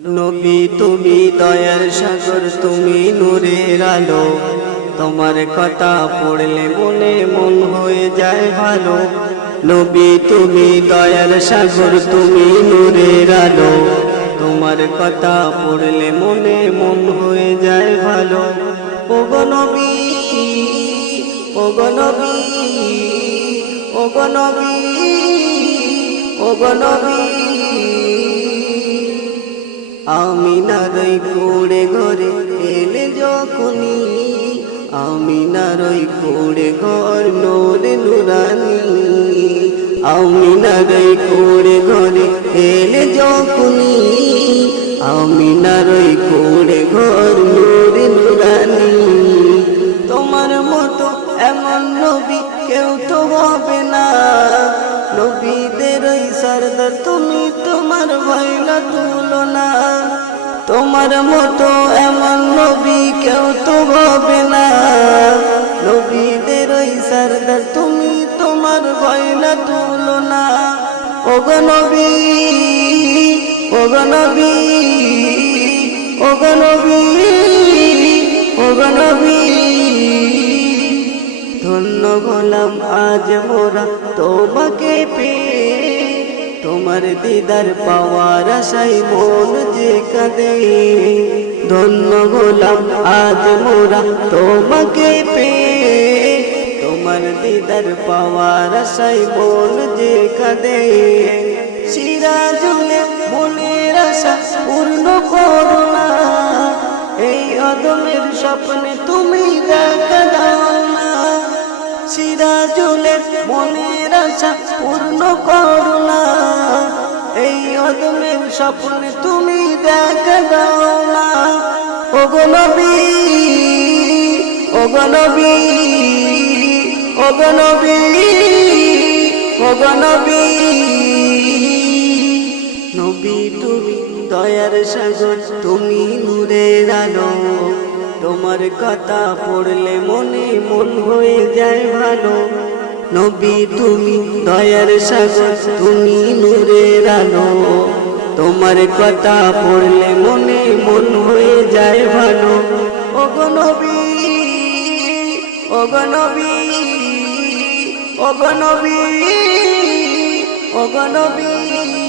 নবী, তুমি দয়ার সাগর, তুমি নূরের আলো। তোমার কথা পড়লে মনে মন হয়ে যায় ভালো। নবী, তুমি দয়ার সাগর, তুমি নূরের আলো। তোমার কথা পড়লে মনে মন হয়ে যায় ভালো। ওগো নবী ওগো নবী ওগো নবী ওগো নবী। আমি নারই কোড়ে ঘরে এলে যখনই, আমি নারই কোড়ে ঘর নোরে নুরানি। আমি নারই কোড়ে ঘরে এলে যখনই, আমি নারই কোড়ে ঘর নোরে নুরানি। তোমার মতো এমন নবী কেউ তো হবে না। নবীদের ওই সরদার, তুমি তোমার ভয়লা তুলনা তোমার মতো এমন নবী কেউ তো হবে না। নবীদের ওই সরদার, তুমি তোমার ভয়লা তুলনা ওগো নবী ওগো নবী ওগো নবী ওগো নবী। ধন্য গোলাম আজ মোরা তোমাকে পেয়ে তোমার দিদার পাওয়ার আশাই মন যে কাঁদে। ধন্য গোলাম আজ মোরা তোমাকে পে তোমার দিদার পাওয়ার আশাই মন যে কাঁদে। সিরাজুলে মনের আশা পূর্ণ করুণা এই অদমের স্বপ্নে তুমি দেখা দাও। সিরাজুলের মনের আশা পূর্ণ করুণা এই অদমের স্বপ্নে তুমি দেখা দাও না ওগো নবী ওগো নবী ওগো নবী ওগো নবী। নবী তুমি দয়ার সাগর, তুমি নূরের আলো। তোমার কথা পড়লে মনে মন হয়ে যায় ভালো। নবী, তুমি দয়ার সাগর, তুমি নূরের আলো। তোমার কথা পড়লে মনে মন হয়ে যায় ভালো। ওগো নবী ওগো নবী ওগো নবী ওগো নবী।